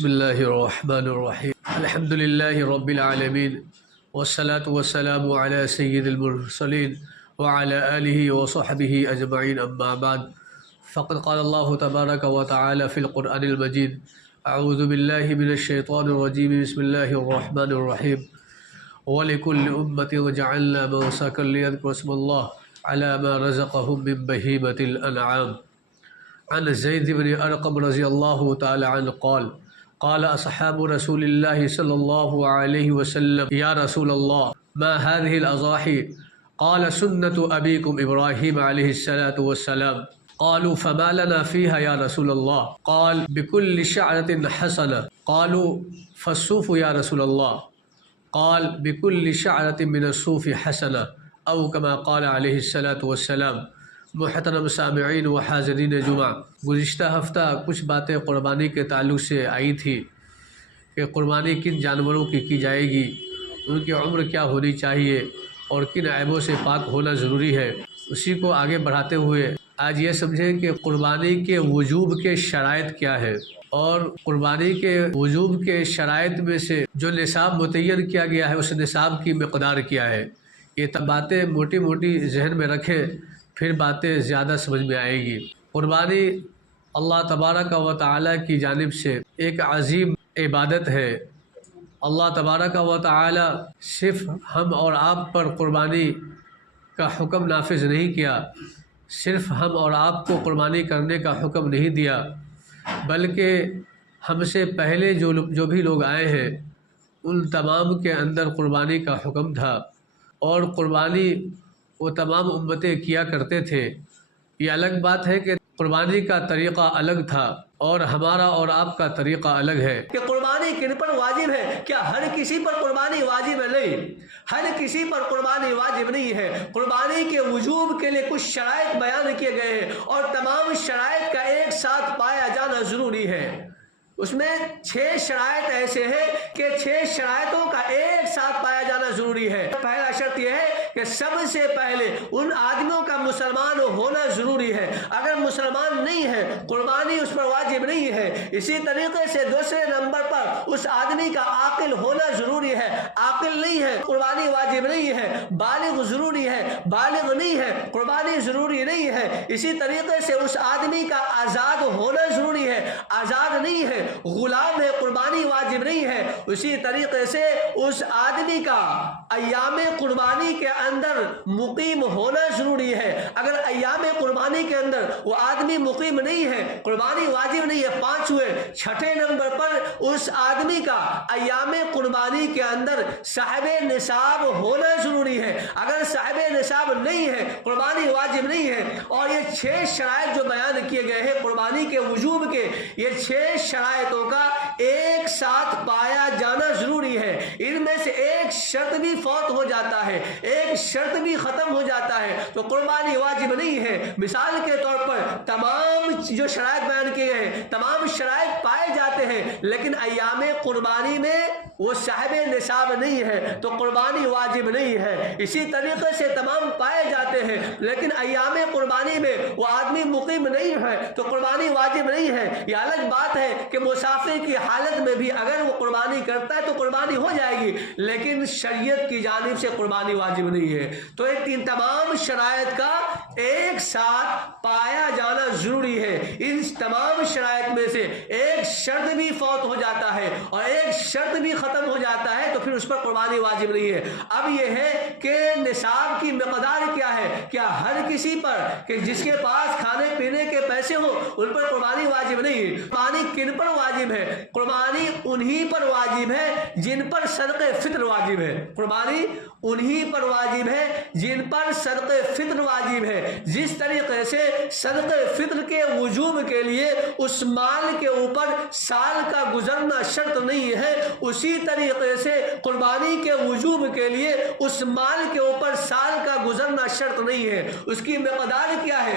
بسم اللہ الرحمن الرحیم الحمد للہ رب العالمین والصلاة والسلام علی سید المرسلین وعلی آلہ وصحبہ اجمعین اما بعد فقد قال اللہ تبارک و تعالی فی القرآن المجید اعوذ باللہ من الشیطان الرجیم بسم اللہ الرحمن الرحیم وَلِكُلِّ أُمَّةٍ جَعَلْنَا مَنسَكًا لِيَذْكُرُوا اسْمَ اللَّهِ عَلَى مَا رَزَقَهُم مِّن بَهِيمَةِ الْأَنْعَامِ عن زید بن ارقم رضی اللہ تعالی عنہ قال اصحاب رسول اللہ صلی اللہ علیہ وسلم یا رسول اللہ ما هذه الاضاحی قال سنة ابیکم ابراہیم علیہ الصلاة والسلام قالوا فما لنا فيها يا رسول الله قال بكل شعرة حسنة قالوا فالصوف يا رسول الله قال بكل شعرة من الصوف حسنة او كما قال علیہ الصلاة والسلام۔ محترم سامعین و حاضرین جمعہ، گزشتہ ہفتہ کچھ باتیں قربانی کے تعلق سے آئی تھی کہ قربانی کن جانوروں کی جائے گی، ان کی عمر کیا ہونی چاہیے اور کن عیبوں سے پاک ہونا ضروری ہے۔ اسی کو آگے بڑھاتے ہوئے آج یہ سمجھیں کہ قربانی کے وجوب کے شرائط کیا ہے اور قربانی کے وجوب کے شرائط میں سے جو نصاب متعین کیا گیا ہے اس نصاب کی مقدار کیا ہے۔ یہ تب باتیں موٹی موٹی ذہن میں رکھیں، پھر باتیں زیادہ سمجھ میں آئے گی۔ قربانی اللہ تبارک و تعالی کی جانب سے ایک عظیم عبادت ہے۔ اللہ تبارک و تعالی صرف ہم اور آپ پر قربانی کا حکم نافذ نہیں کیا، صرف ہم اور آپ کو قربانی کرنے کا حکم نہیں دیا، بلکہ ہم سے پہلے جو بھی لوگ آئے ہیں ان تمام کے اندر قربانی کا حکم تھا، اور قربانی وہ تمام امتیں کیا کرتے تھے۔ یہ الگ بات ہے کہ قربانی کا طریقہ الگ تھا اور ہمارا اور آپ کا طریقہ الگ ہے۔ کہ قربانی کن پر واجب ہے؟ کیا ہر کسی پر قربانی واجب ہے؟ نہیں، ہر کسی پر قربانی واجب نہیں ہے۔ قربانی کے وجوب کے لیے کچھ شرائط بیان کیے گئے ہیں اور تمام شرائط کا ایک ساتھ پایا جانا ضروری ہے۔ اس میں 6 شرائط ایسے ہیں کہ 6 شرائطوں کا ایک ساتھ پایا جانا ضروری ہے۔ پہلا شرط یہ ہے کہ سب سے پہلے ان آدمیوں کا مسلمان ہونا ضروری ہے۔ اگر مسلمان نہیں ہے قربانی اس پر واجب نہیں ہے۔ اسی طریقے سے دوسرے نمبر پر اس آدمی کا عاقل ہونا ضروری ہے۔ عاقل نہیں ہے قربانی واجب نہیں ہے۔ بالغ ضروری ہے، بالغ نہیں ہے قربانی ضروری نہیں ہے۔ اسی طریقے سے اس آدمی کا آزاد ہونا ضروری ہے، آزاد نہیں ہے، غلام ہے قربانی واجب نہیں ہے۔ اسی طریقے سے اس آدمی کا ایام قربانی کے اندر مقیم ہونا ضروری ہے۔ اگر ایام قربانی کے اندر وہ آدمی مقیم نہیں ہے قربانی واجب نہیں ہے۔ 5 ہوئے۔ 6 نمبر پر اس آدمی کا ایام قربانی کے اندر صاحب نصاب ہونا ضروری ہے۔ اگر صاحب نصاب نہیں ہے قربانی واجب نہیں ہے۔ اور یہ 6 شرائط جو بیان کیے گئے ہیں قربانی کے وجوب کے، یہ 6 شرائطوں کا ایک ساتھ پایا جانا ضروری ہے۔ ان میں سے ایک شرط بھی فوت ہو جاتا ہے، ایک شرط بھی ختم ہو جاتا ہے تو قربانی واجب نہیں ہے۔ مثال کے طور پر تمام جو شرائط بیان کیے ہیں تمام شرائط پائے جاتے ہیں لیکن ایام قربانی میں وہ صاحب نصاب نہیں ہے تو قربانی واجب نہیں ہے۔ اسی طریقے سے تمام پائے جاتے ہیں لیکن ایام قربانی میں وہ آدمی مقیم نہیں ہے تو قربانی واجب نہیں ہے۔ یہ الگ بات ہے کہ مسافر کی حالت میں بھی اگر وہ قربانی کرتا ہے تو قربانی ہو جائے گی، لیکن شریعت کی جانب سے قربانی واجب نہیں ہے۔ تو ان تمام شرائط کا ایک ساتھ پایا جانا ضروری ہے۔ ان تمام شرائط میں سے ایک شرط بھی فوت ہو جاتا ہے اور ایک شرط بھی ختم ہو جاتا ہے تو پھر اس پر قربانی واجب نہیں ہے۔ اب یہ ہے کہ نصاب کی مقدار کیا ہے؟ کیا ہر کسی پر کہ جس کے پاس کھانے پینے کے پیسے ہو ان پر قربانی واجب نہیں ہے؟ قربانی کن پر واجب ہے؟ قربانی انہی پر واجب ہے جن پر صدقہ فطر واجب ہے۔ قربانی انہی پر واجب ہے جن پر صدقہ فطر واجب ہے۔ جس طریقے سے صدقہ فطر کے وجوب کے لیے اس مال کے اوپر سال کا گزرنا شرط نہیں ہے، اسی طریقے سے قربانی کے وجوب کے لیے اس مال کے اوپر سال کا گزرنا شرط نہیں ہے۔ اس کی مقدار کیا ہے؟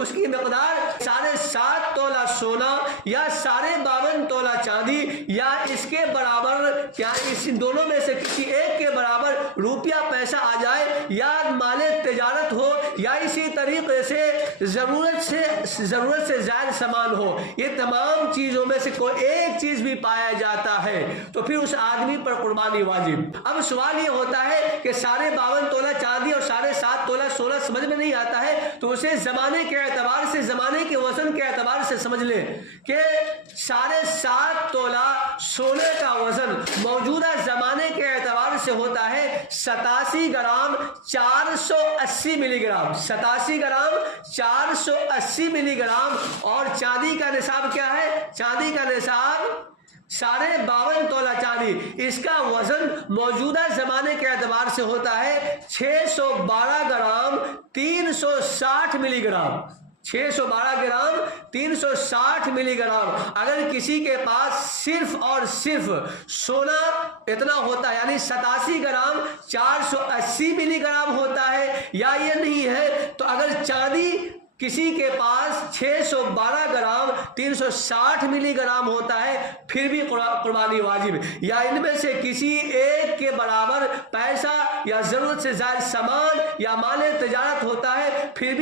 اس کی مقدار 7.5 تولہ سونا یا 52.5 تولہ چاندی یا اس کے برابر، کیا اس دونوں میں سے کسی ایک کے برابر روپیہ پیسہ آ جائے یا مال تجارت ہو یا اسی طریقے طریقے سے ضرورت سے زائد سامان ہو، یہ تمام چیزوں میں سے کوئی ایک چیز بھی پایا جاتا ہے تو پھر اس آدمی پر قربانی واجب۔ اب سوال یہ ہوتا ہے کہ 52.5 تولہ چاندی اور 7.5 تولہ سونا سمجھ میں نہیں آتا ہے تو اسے زمانے کے اعتبار سے، زمانے کے وزن کے اعتبار سے سمجھ لیں کہ 7.5 تولہ سونے کا وزن موجودہ زمانے کے اعتبار سے ہوتا ہے 87 گرام 480 ملی گرام، 87 گرام 480 ملی گرام۔ اور چاندی کا نصاب کیا ہے؟ چاندی کا نصاب 52.5 تولہ چاندی، اس کا وزن موجودہ زمانے کے اعتبار سے ہوتا ہے 612 گرام 360 ملی گرام، 612 گرام 360 ملی گرام۔ اگر کسی کے پاس صرف اور صرف سونا اتنا ہوتا ہے یعنی 87 گرام 480 ملی گرام ہوتا ہے یا یہ نہیں ہے، تو اگر چاندی کسی کے پاس 612 گرام 360 ملی گرام ہوتا ہے پھر بھی قربانی واجب، یا ان میں سے کسی ایک کے برابر پیسہ یا ضرورت سے زائد سامان یا مال تجارت ہوتا ہے پھر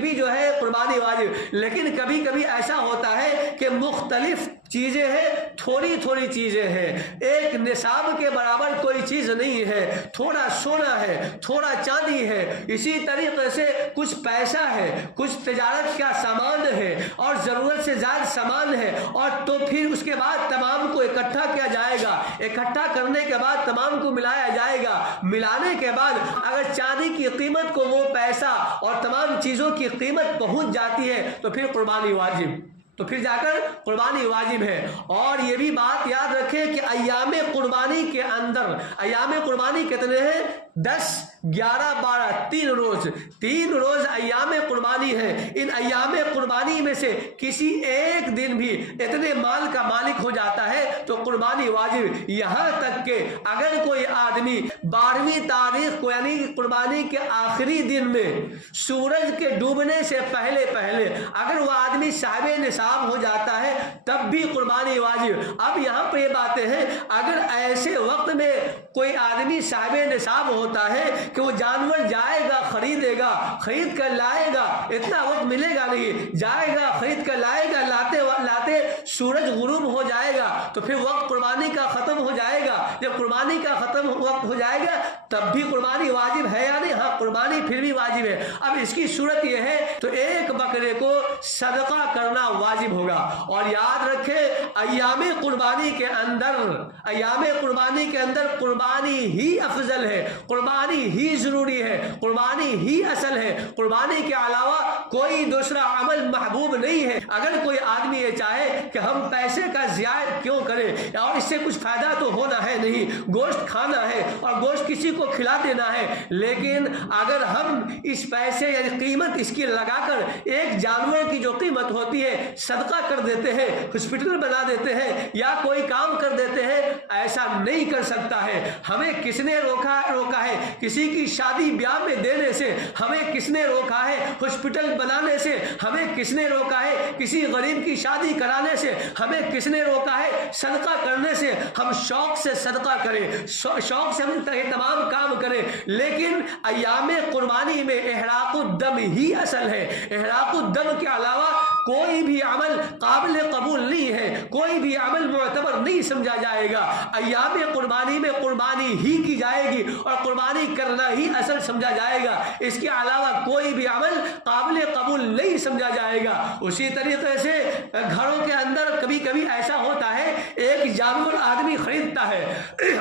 بھی جو ہے قربانی واجب۔ لیکن کبھی کبھی ایسا ہوتا ہے کہ مختلف چیزیں ہیں، تھوڑی تھوڑی چیزیں ہیں، ایک نصاب کے برابر کوئی چیز نہیں ہے، تھوڑا سونا ہے، تھوڑا چاندی ہے، اسی طریقے سے کچھ پیسہ ہے، کچھ تجارت کا سامان ہے اور ضرورت سے زیادہ سامان ہے، اور تو پھر اس کے بعد تمام کو اکٹھا کیا جائے گا، اکٹھا کرنے کے بعد تمام کو ملایا جائے گا، ملانے کے بعد اگر چاندی کی قیمت کو وہ پیسہ اور تمام چیزوں کی قیمت پہنچ جاتی ہے تو پھر قربانی واجب، تو پھر جا کر قربانی واجب ہے۔ اور یہ بھی بات یاد رکھیں کہ ایام قربانی کے اندر، ایام قربانی کتنے ہیں؟ 10 11 12 تین روز ایام قربانی ہے۔ ان ایام قربانی میں سے کسی ایک دن بھی اتنے مال کا مالک ہو جاتا ہے تو قربانی واجب، یہاں تک کہ اگر کوئی آدمی 12ویں تاریخ کو یعنی قربانی کے آخری دن میں سورج کے ڈوبنے سے پہلے اگر وہ آدمی صاحب نصاب ہو جاتا ہے تب بھی قربانی واجب۔ اب یہاں پہ یہ باتیں ہیں، اگر ایسے وقت میں کوئی آدمی صاحب نصاب ہوتا ہے کہ وہ جانور جائے گا خریدے گا، خرید کر لائے گا، اتنا وقت ملے گا نہیں، جائے گا خرید کر لائے گا، لاتے سورج غروب ہو جائے گا تو پھر وقت قربانی کا ختم ہو جائے گا۔ جب قربانی کا ختم وقت ہو جائے گا تب بھی قربانی واجب ہے یا نہیں؟ ہاں، قربانی پھر بھی واجب ہے۔ اب اس کی صورت یہ ہے تو ایک بکرے کو صدقہ کرنا واجب ہوگا۔ اور یاد رکھیں ایام قربانی کے اندر قربانی ہی افضل ہے، قربانی ہی ضروری ہے، قربانی ہی اصل ہے، قربانی کے علاوہ کوئی دوسرا عمل محبوب نہیں ہے۔ اگر کوئی آدمی یہ چاہے کہ ہم پیسے کا ضیاع کیوں کریں اور اس سے کچھ فائدہ تو ہونا ہے نہیں، گوشت کھانا ہے اور گوشت کسی کو کھلا دینا ہے، لیکن اگر ہم اس پیسے یعنی قیمت اس کی لگا کر ایک جانور کی جو قیمت ہوتی ہے صدقہ کر دیتے ہیں، ہاسپٹل بنا دیتے ہیں یا کوئی کام کر دیتے ہیں، ایسا نہیں کر سکتا ہے۔ ہمیں کس نے روکا ہے؟ کسی کی شادی بیاہ میں دینے سے ہمیں کس نے روکا ہے؟ ہاسپٹل بنانے سے ہمیں کس نے روکا ہے؟ کسی غریب کی شادی کرانے سے ہمیں کس نے روکا ہے؟ صدقہ کرنے سے ہم شوق سے صدقہ کریں، شوق سے ہم تمام کام کریں، لیکن ایام قربانی میں احراق الدم ہی اصل ہے۔ احراق الدم کے علاوہ کوئی بھی عمل قابل قبول نہیں ہے، کوئی بھی عمل معتبر نہیں سمجھا جائے گا۔ ایام قربانی میں قربانی ہی کی جائے گی اور قربانی کرنا ہی اصل سمجھا جائے گا، اس کے علاوہ کوئی بھی عمل قابل قبول نہیں سمجھا جائے گا۔ اسی طریقے سے گھروں کے اندر کبھی کبھی ایسا ہوتا ہے ایک جانور آدمی خریدتا ہے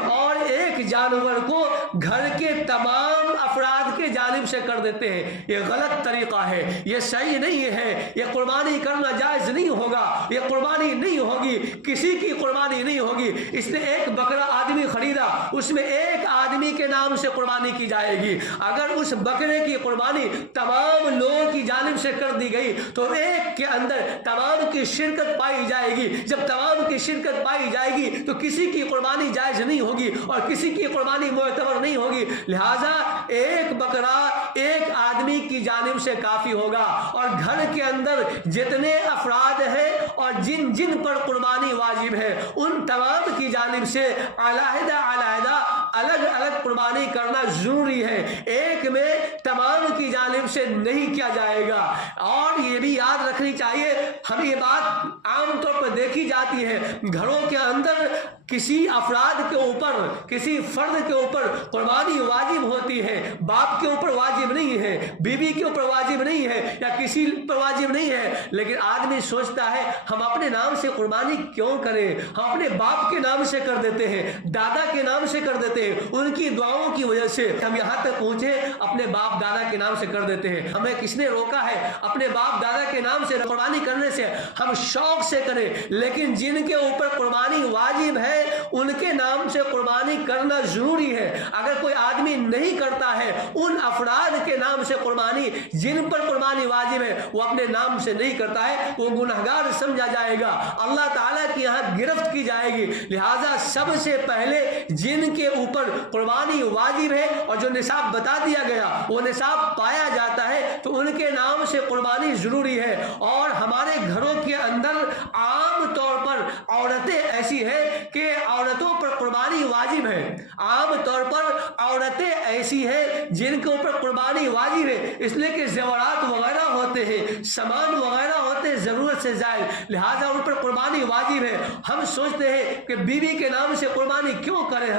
اور ایک جانور کو گھر کے تمام افراد کے جانب سے کر دیتے ہیں، یہ غلط طریقہ ہے، یہ صحیح نہیں ہے، یہ قربانی کرنا جائز نہیں ہوگا، یہ قربانی نہیں ہوگی، کسی کی قربانی نہیں ہوگی۔ اس نے ایک بکرا آدمی خریدا، اس میں ایک آدمی کے نام سے قربانی کی جائے گی، اگر اس بکرے کی قربانی تمام لوگوں کی جانب سے کر دی گئی تو ایک کے اندر تمام کی شرکت پائی جائے گی، جب تمام کی شرکت پائی جائے گی تو کسی کی قربانی جائز نہیں ہوگی اور کسی کی قربانی معتبر نہیں ہوگی، لہذا ایک بکرا ایک آدمی کی جانب سے کافی ہوگا۔ اور گھر کے اندر جتنے افراد ہیں اور جن جن پر قربانی واجب ہے ان تمام کی جانب سے علیحدہ علیحدہ الگ الگ قربانی کرنا ضروری ہے، ایک میں تمام کی جانب سے نہیں کیا جائے گا۔ اور یہ بھی یاد رکھنی چاہیے، ہم یہ بات عام طور پر دیکھی جاتی ہے، گھروں کے اندر کسی افراد کے اوپر، کسی فرد کے اوپر قربانی واجب ہوتی ہے، باپ کے اوپر واجب نہیں ہے، بیوی کے اوپر واجب نہیں ہے، یا کسی پر واجب نہیں ہے، لیکن آدمی سوچتا ہے ہم اپنے نام سے قربانی کیوں کریں، ہم اپنے باپ کے نام سے کر دیتے ہیں، دادا کے نام سے کر دیتے ہیں، ان کی دعاؤں کی وجہ سے ہم یہاں تک پہنچے اپنے باپ دادا کے نام سے کر دیتے ہیں۔ ہمیں کس نے روکا ہے اپنے باپ دادا کے نام سے قربانی کرنے سے؟ ہم شوق سے کریں، لیکن جن کے اوپر قربانی واجب ہے ان کے نام سے قربانی کرنا ضروری ہے۔ اگر کوئی آدمی نہیں کرتا ہے ان افراد کے نام سے قربانی جن پر قربانی واجب ہے، وہ اپنے نام سے نہیں کرتا ہے، وہ گنہگار سمجھا جائے گا، اللہ تعالیٰ کی یہاں گرفت کی جائے گی۔ لہٰذا سب سے پہلے جن کے اوپر قربانی واجب ہے اور جو نصاب بتا دیا گیا وہ نصاب پایا جاتا ہے تو ان کے نام سے قربانی ضروری ہے۔ اور ہمارے گھروں کے اندر عام طور پر عورتیں ایسی ہیں کہ عورتوں پر قربانی واجب ہے، عام طور پر عورتیں ایسی ہیں جن کے اوپر قربانی واجب ہے، اس لیے کہ زیورات وغیرہ ہوتے ہیں، سامان وغیرہ ہوتے ہیں ضرورت سے زائد، لہٰذا ان پر قربانی واجب ہے۔ ہم سوچتے ہیں کہ بیوی کے نام سے قربانی کیوں کریں،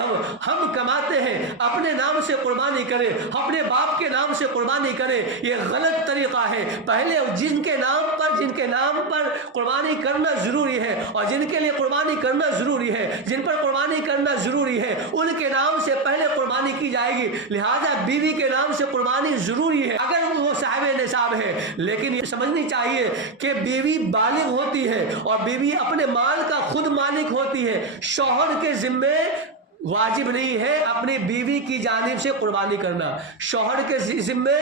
ہم کماتے ہیں اپنے نام سے قربانی کریں، اپنے باپ کے نام سے قربانی کریں، یہ غلط طریقہ ہے۔ پہلے جن کے نام پر قربانی کرنا ضروری ہے اور جن کے لیے قربانی کرنا ضروری ہے، جن پر قربانی کرنا ضروری ہے، ان کے نام سے پہلے قربانی کی جائے گی۔ لہذا بیوی کے نام سے قربانی ضروری ہے اگر وہ صاحب نصاب ہے، لیکن یہ سمجھنی چاہیے کہ بیوی بالغ ہوتی ہے اور بیوی اپنے مال کا خود مالک ہوتی ہے، شوہر کے ذمے واجب نہیں ہے اپنی بیوی کی جانب سے قربانی کرنا، شوہر کے ذمے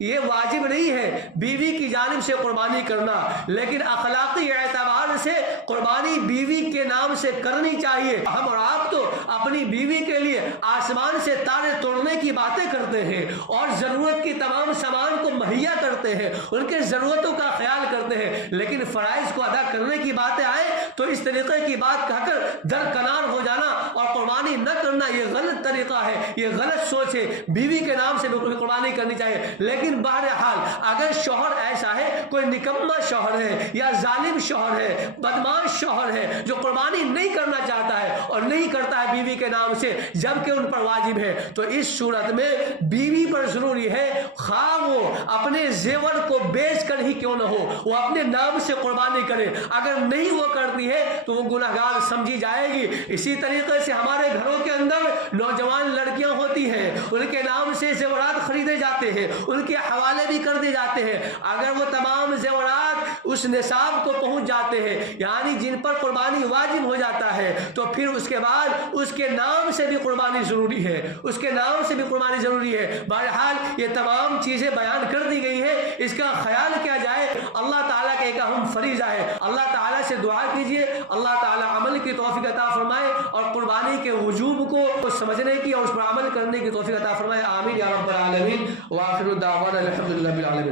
یہ واجب نہیں ہے بیوی کی جانب سے قربانی کرنا، لیکن اخلاقی اعتبار سے قربانی بیوی کے نام سے کرنی چاہیے۔ ہم اور آپ تو اپنی بیوی کے لیے آسمان سے تارے توڑنے کی باتیں کرتے ہیں اور ضرورت کی تمام سامان کو مہیا کرتے ہیں، ان کے ضرورتوں کا خیال کرتے ہیں، لیکن فرائض کو ادا کرنے کی باتیں آئے تو اس طریقے کی بات کہہ کر درکنار ہو جانا اور قربانی نہ کرنا یہ غلط طریقہ ہے، یہ غلط سوچ ہے۔ بیوی کے نام سے قربانی کرنی چاہیے، لیکن بہرحال اگر شوہر ایسا ہے، کوئی نکما شوہر ہے یا ظالم شوہر ہے، بدماش شوہر ہے جو قربانی نہیں کرنا چاہتا ہے اور نہیں کرتا ہے بیوی کے نام سے جبکہ ان پر واجب ہے، تو اس صورت میں بیوی پر ضروری ہے خواہ وہ اپنے زیور کو بیچ کر ہی کیوں نہ ہو وہ اپنے نام سے قربانی کرے، اگر نہیں وہ کرتی ہے تو وہ گنہگار سمجھی جائے گی۔ اسی طریقے سے ہمارے گھروں کے اندر نوجوان لڑکیاں ہوتی ہیں، ان کے نام سے زیورات خریدے جاتے ہیں، ان کے حوالے بھی کر دیے جاتے ہیں، اگر وہ تمام زیورات اس نصاب کو پہنچ جاتے ہیں یعنی جن پر قربانی واجب ہو جاتا ہے تو پھر اس کے بعد اس کے نام سے بھی قربانی ضروری ہے، اس کے نام سے بھی قربانی ضروری ہے۔ بہرحال یہ تمام چیزیں بیان کر دی گئی ہیں، اس کا خیال کیا جائے، اللہ تعالیٰ کا ایک اہم فریضہ ہے۔ اللہ تعالیٰ سے دعا کیجئے اللہ تعالیٰ عمل کی توفیق عطا فرمائے اور قربانی کے وجوب کو سمجھنے کی اور اس پر عمل کرنے کی توفیق عطا فرمائے، آمین یا رب العالمین۔ وآخر دعوانا الحمدللہ بالعالمین۔